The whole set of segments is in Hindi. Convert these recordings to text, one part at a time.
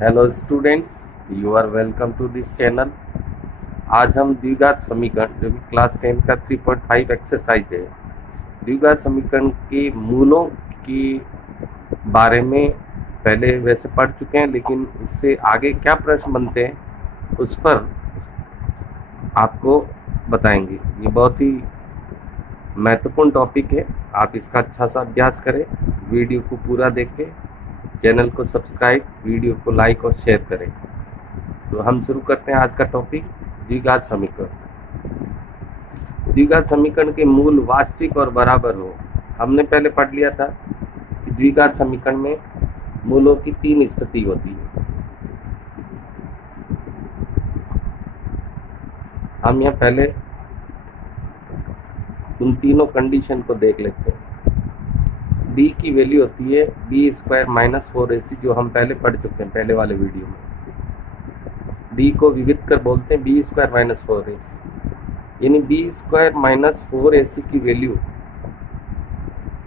Hello students, you are welcome to this channel. आज हम द्विघात समीकरण जो कि क्लास 10 का 3.5 एक्सरसाइज है, द्विघात समीकरण के मूलों के बारे में पहले वैसे पढ़ चुके हैं, लेकिन इससे आगे क्या प्रश्न बनते हैं उस पर आपको बताएंगे। ये बहुत ही महत्वपूर्ण टॉपिक है। आप इसका अच्छा सा अभ्यास करें, वीडियो को पूरा देखें, चैनल को सब्सक्राइब, वीडियो को लाइक और शेयर करें। तो हम शुरू करते हैं आज का टॉपिक, द्विघात समीकरण। द्विघात समीकरण के मूल वास्तविक और बराबर हो। हमने पहले पढ़ लिया था कि द्विघात समीकरण में मूलों की 3 स्थिति होती है। हम यहाँ पहले उन तीनों कंडीशन को देख लेते हैं। b की वैल्यू होती है b² - 4ac, जो हम पहले पढ़ चुके हैं पहले वाले वीडियो में। b को विविध कर बोलते हैं b² - 4ac, यानी b² - 4ac की वैल्यू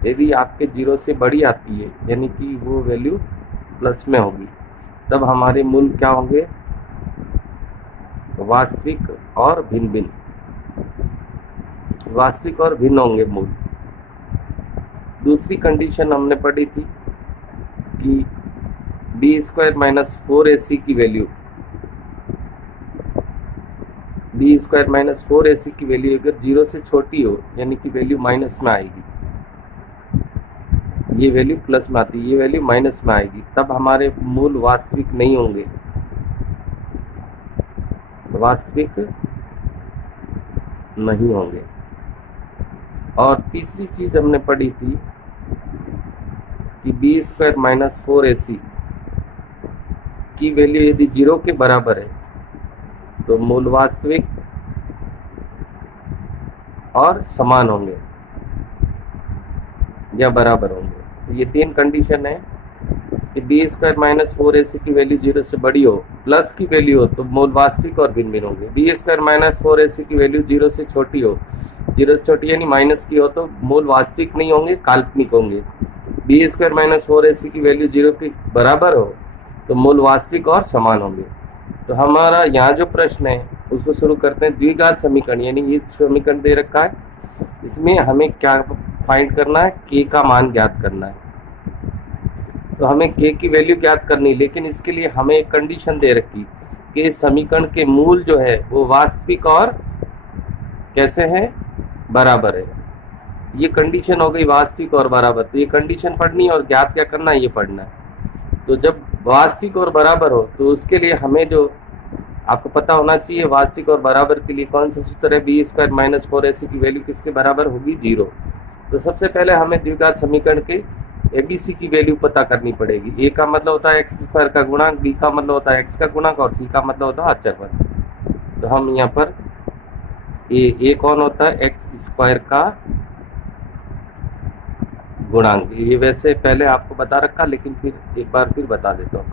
यदि आपके 0 से बड़ी आती है, यानी कि वो वैल्यू प्लस में होगी, तब हमारे मूल क्या होंगे? वास्तविक और भिन्न भिन्न, वास्तविक और भिन्न होंगे मूल। दूसरी कंडीशन हमने पढ़ी थी कि b² - 4ac की वैल्यू b² - 4ac की वैल्यू अगर 0 से छोटी हो, यानी कि वैल्यू माइनस में आएगी, ये वैल्यू प्लस में आती है, ये वैल्यू माइनस में आएगी, तब हमारे मूल वास्तविक नहीं होंगे, वास्तविक नहीं होंगे। और तीसरी चीज हमने पढ़ी थी कि b² - 4ac की वैल्यू यदि 0 के बराबर है तो मूल वास्तविक और समान होंगे या बराबर होंगे। तो ये 3 कंडीशन है कि b² - 4ac की वैल्यू 0 से बड़ी हो, प्लस की वैल्यू हो, तो मूल वास्तविक और भिन्न भिन्न होंगे। b² - 4ac की वैल्यू 0 से छोटी हो, 0 से छोटी यानी माइनस की हो, तो मूल वास्तविक नहीं होंगे, काल्पनिक होंगे। b² - 4ac की वैल्यू 0 के बराबर हो तो मूल वास्तविक और समान होंगे। तो हमारा यहाँ जो प्रश्न है उसको शुरू करते हैं। द्विघात समीकरण, यानी ये समीकरण दे रखा है, इसमें हमें क्या फाइंड करना है? k का मान ज्ञात करना है। तो हमें k की वैल्यू ज्ञात करनी है, लेकिन इसके लिए हमें एक कंडीशन दे रखी कि इस समीकरण के मूल जो है वो वास्तविक और कैसे हैं? बराबर है। ये कंडीशन हो गई वास्तविक और बराबर। तो ये कंडीशन पढ़नी है और ज्ञात क्या करना है, ये पढ़ना है। तो जब वास्तविक और बराबर हो तो उसके लिए हमें जो आपको पता होना चाहिए, वास्तविक और बराबर के लिए कौन सा सूत्र है? b² - 4ac की वैल्यू किसके बराबर होगी? 0। तो सबसे पहले हमें द्विघात समीकरण के ABC की वैल्यू पता करनी पड़ेगी। a का मतलब होता है x² का गुणांक, b का मतलब होता है x का गुणांक और c का मतलब होता है अचर पद। तो हम यहाँ पर a कौन होता है? x² का गुणांक। ये वैसे पहले आपको बता रखा, लेकिन फिर एक बार फिर बता देता हूँ।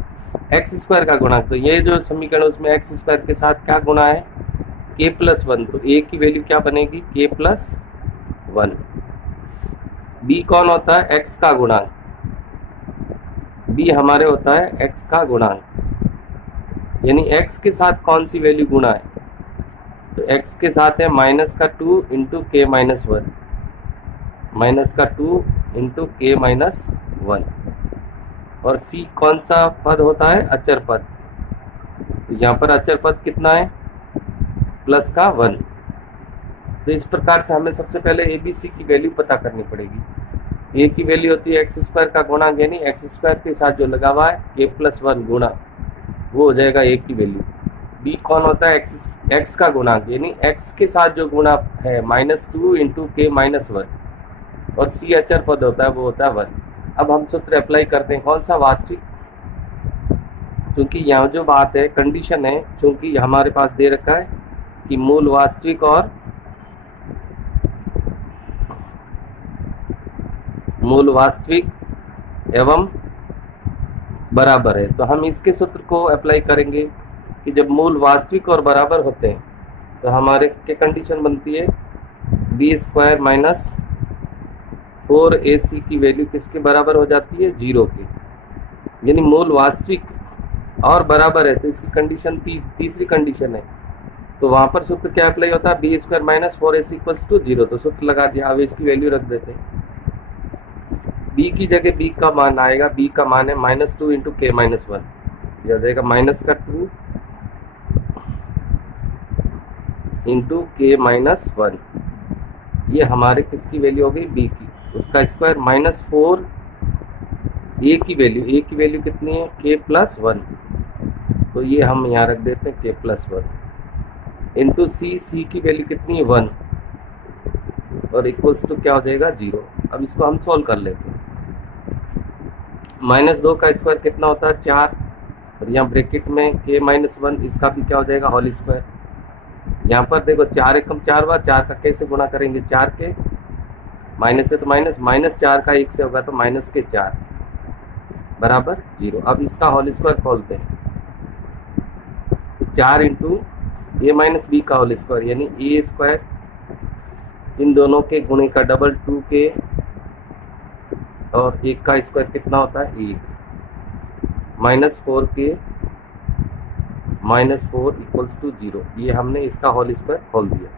x² का गुणांक, तो ये जो समीकरण उसमें x² के साथ क्या गुणा है? k+1। तो a की वैल्यू क्या बनेगी? k+1। b कौन होता है? x का गुणांक। b हमारे होता है x का गुणांक, यानी x के साथ कौन सी वैल्यू गुणा है? तो x के साथ है -2 × k-1, -2 × k-1। और c कौन सा पद होता है? अचर पद। यहाँ पर अचर पद कितना है? +1। तो इस प्रकार से हमें सबसे पहले ABC की वैल्यू पता करनी पड़ेगी। a की वैल्यू होती है x² का गुणांक, यानी x² के साथ जो लगा हुआ है k+1 गुणा, वो हो जाएगा a की वैल्यू। b कौन होता है? x का गुणांक, यानी x के साथ जो गुणा है -2 × k-1। और c अचर पद होता है, वो होता है 1। अब हम सूत्र अप्लाई करते हैं। कौन सा? वास्तविक। क्योंकि यहाँ जो बात है, कंडीशन है, क्योंकि हमारे पास दे रखा है कि मूल वास्तविक और मूल वास्तविक एवं बराबर है, तो हम इसके सूत्र को अप्लाई करेंगे कि जब मूल वास्तविक और बराबर होते हैं तो हमारे क्या कंडीशन बनती है? b² - 4ac की वैल्यू किसके बराबर हो जाती है? 0 के। यानी मूल वास्तविक और बराबर है तो इसकी कंडीशन तीसरी कंडीशन है, तो वहां पर सूत्र क्या अप्लाई होता है, B square minus 4ac equals to 0। तो सूत्र लगा दिया। अब इसकी वैल्यू रख देते हैं। b की जगह b का मान आएगा, b का मान है -2 इंटू के माइनस 1, यह देगा -2 इंटू के माइनस 1। ये हमारे किसकी वैल्यू हो गई, b की, उसका स्क्वायर -4 a की वैल्यू कितनी है, k प्लस 1, तो ये हम यहाँ रख देते हैं k प्लस 1 इंटू c की वैल्यू कितनी है 1 और इक्वल्स टू क्या हो जाएगा 0। अब इसको हम सॉल्व कर लेते हैं। -2 का स्क्वायर कितना होता है 4, और यहाँ ब्रैकेट में k माइनस 1, इसका भी क्या हो जाएगा होल स्क्वायर। यहाँ पर देखो 4 एकम 4 बार, 4 का कैसे गुणा करेंगे, 4 के माइनस है तो -4 का 1 से होगा तो -4 बराबर 0। अब इसका होल स्क्वायर खोलते हैं, तो 4 इंटू ए माइनस बी का होल स्क्वायर यानी ए स्क्वायर, इन दोनों के गुणे का डबल 2k और 1 का स्क्वायर कितना होता है 1, -4k -4 इक्वल्स टू 0। ये हमने इसका होल स्क्वायर खोल दिया।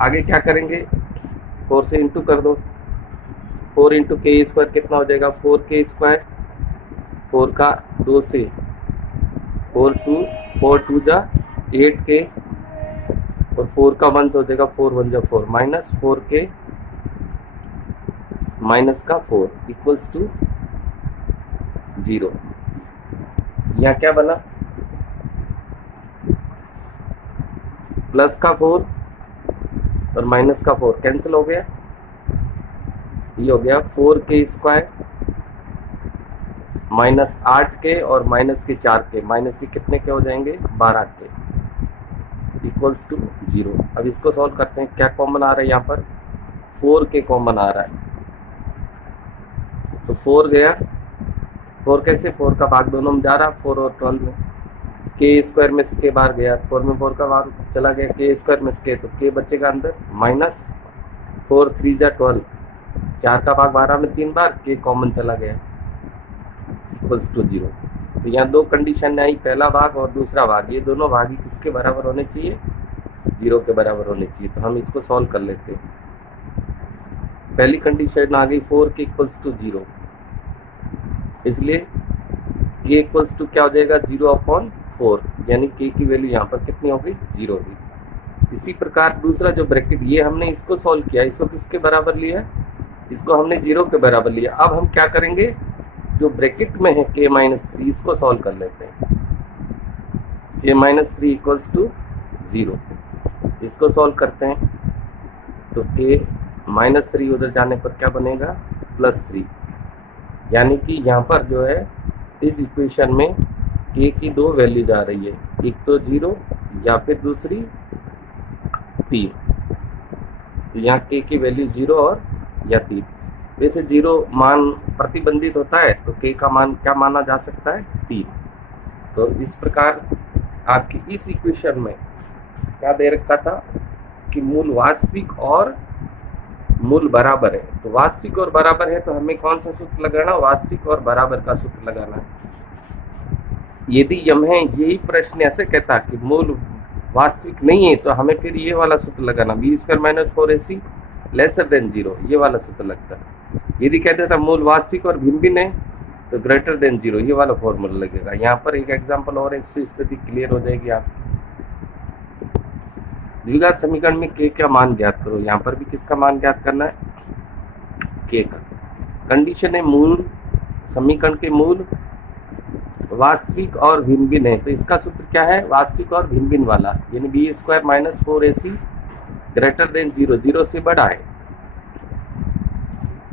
आगे क्या करेंगे, 4 से इंटू कर दो, 4 इंटू के स्क्वायर कितना हो जाएगा 4k स्क्वायर, 4 का 2 से 4 2 जा 8k और 4 का 1 से हो जाएगा 4 1 जा 4 -4k माइनस का 4 इक्वल्स टू 0। यहाँ क्या बना, प्लस का 4 और माइनस का 4 कैंसिल हो गया, ये हो गया 4k स्क्वायर -8k और माइनस के 4k, माइनस के कितने के हो जाएंगे 12k इक्वल्स टू 0। अब इसको सॉल्व करते हैं। क्या कॉमन आ रहा है यहाँ पर, 4k कॉमन आ रहा है, तो 4 गया, 4 कैसे, 4 का भाग दोनों में जा रहा, 4 और 12 में, के स्क्वायर में से के बाहर गया, 4 में 4 का भाग चला गया, के स्क्वायर में से के, तो के बचेगा अंदर -4 3 जा 12, 4 का भाग 12 में 3 बार, के कॉमन चला गया इक्वल्स टू 0। तो यहाँ दो कंडीशन आई, पहला भाग और दूसरा भाग, ये दोनों भाग ही किसके बराबर होने चाहिए, 0 के बराबर होने चाहिए। तो हम इसको सॉल्व कर लेते हैं। पहली कंडीशन आ गई 4k इक्वल्स टू 0, इसलिए k इक्वल्स टू क्या हो जाएगा 0/4, यानी k की वैल्यू यहाँ पर कितनी हो गई 0 होगी। इसी प्रकार दूसरा जो ब्रैकेट, ये हमने इसको सॉल्व किया, इसको किसके बराबर लिया, इसको हमने 0 के बराबर लिया। अब हम क्या करेंगे, जो ब्रैकेट में है k-3, इसको सॉल्व कर लेते हैं। k-3 इक्वल्स टू 0, इसको सॉल्व करते हैं तो k-3 उधर जाने पर क्या बनेगा +3, यानी कि यहाँ पर जो है इस इक्वेशन में k की दो वैल्यू जा रही है, एक तो 0 या फिर दूसरी 3। तो यहाँ k की वैल्यू 0 और या 3। वैसे 0 मान प्रतिबंधित होता है तो k का मान क्या माना जा सकता है 3। तो इस प्रकार आपकी इस इक्वेशन में क्या दे रखा था कि मूल वास्तविक और मूल बराबर है। तो वास्तविक और बराबर है तो हमें कौन सा सूत्र लगाना, वास्तविक और बराबर का सूत्र लगाना है। यदि यह यही प्रश्न ऐसे कहता कि मूल वास्तविक नहीं है तो हमें फिर ये वाला सूत्र लगाना, b² - 4ac <0, ये वाला सूत्र लगता है। यदि कहते था मूल वास्तविक और भिन्न भिन्न है तो <0, ये वाला फॉर्मूला लगेगा। यहाँ पर एक एग्जाम्पल और, इससे स्थिति क्लियर हो जाएगी। आप द्विघात समीकरण में k का मान ज्ञात करो, यहाँ पर भी किसका मान ज्ञात करना है, k का। कंडीशन है मूल समीकरण के मूल वास्तविक और भिन्न भिन्न है, तो इसका सूत्र क्या है, वास्तविक और भिन्न भिन्न वाला, यानी b² - 4ac <0, 0 से बड़ा है।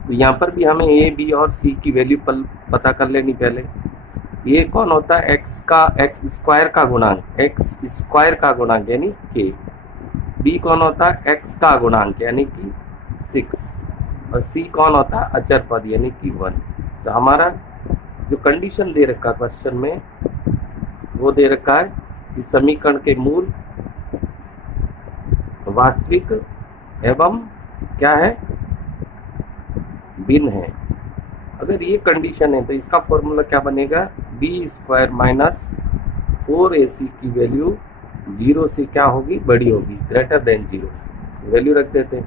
तो यहाँ पर भी हमें a, b और c की वैल्यू पता कर लेनी पहले। a कौन होता है, x स्क्वायर का गुणांक यानी k। b कौन होता है, x का गुणांक यानी कि 6, और c कौन होता है, अचर पद यानी कि 1। तो हमारा जो कंडीशन दे रखा क्वेश्चन में वो दे रखा है कि समीकरण के मूल वास्तविक एवं क्या है, भिन्न है। अगर ये कंडीशन है तो इसका फॉर्मूला क्या बनेगा, बी स्क्वायर माइनस 4ac की वैल्यू 0 से क्या होगी, बड़ी होगी, ग्रेटर देन 0। वैल्यू रख देते हैं।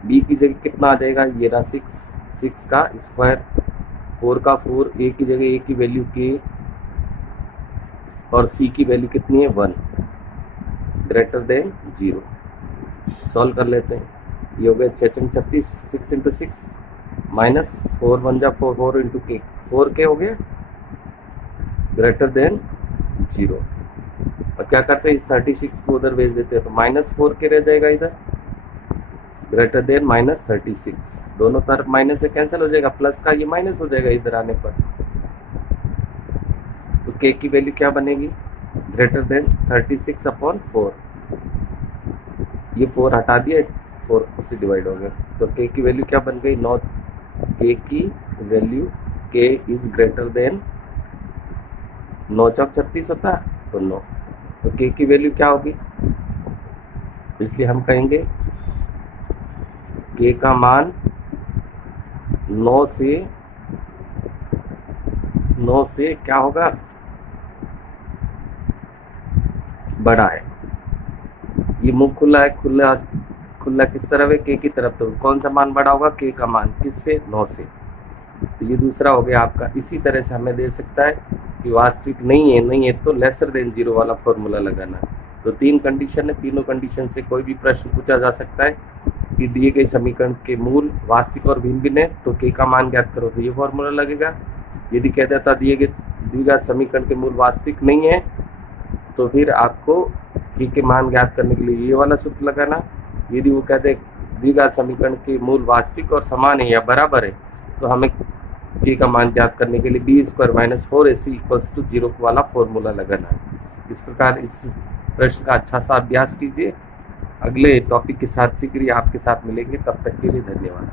b की जगह कितना आ जाएगा, ये रहा 6 का स्क्वायर, 4 का 4, a की जगह a की वैल्यू k और c की वैल्यू कितनी है 1, ग्रेटर देन 0। सॉल्व कर लेते हैं। ये हो गया 6 36, 6 इंटू 6 माइनस 4 1 जा 4, 4 इंटू k, 4k हो गया, ग्रेटर देन 0। और क्या करते हैं, इस 36 को उधर भेज देते हैं तो माइनस 4k रह जाएगा इधर, ग्रेटर देन माइनस 36। दोनों तरफ माइनस से कैंसिल हो जाएगा, प्लस का ये माइनस हो जाएगा इधर आने पर। तो k की वैल्यू क्या बनेगी, ग्रेटर देन 36/4। ये 4 हटा दिया, 4 से डिवाइड हो गया, तो k की वैल्यू क्या बन गई 9। k की value, k is greater than 9 चौक 36 होता है तो 9, तो k की वैल्यू क्या होगी, इसलिए हम कहेंगे k का मान 9 से क्या होगा, बड़ा है। ये मुंह खुला है, खुला किस तरफ है, k की तरफ, तो कौन सा मान बड़ा होगा, k का मान किससे, 9 से। तो ये दूसरा हो गया आपका। इसी तरह से हमें दे सकता है कि वास्तविक नहीं है तो लेसर देन 0 वाला फॉर्मूला लगाना है। तो 3 कंडीशन है, तीनों कंडीशन से कोई भी प्रश्न पूछा जा सकता है कि दिए गए समीकरण के मूल वास्तविक और भिन्न भिन्न है तो k का मान ज्ञात करो, तो ये फॉर्मूला लगेगा। यदि कह देता दिए गए समीकरण के मूल वास्तविक नहीं है तो फिर आपको k के मान ज्ञात करने के लिए ये वाला सूत्र लगाना। यदि वो कहते दिए गए समीकरण के मूल वास्तविक और समान है या बराबर है तो हमें k का मान ज्ञात करने के लिए b square minus 4ac equals to 0 वाला फॉर्मूला लगाना है। इस प्रकार इस प्रश्न का अच्छा सा अभ्यास कीजिए। अगले टॉपिक के साथ सी आपके साथ मिलेंगे, तब तक के लिए धन्यवाद।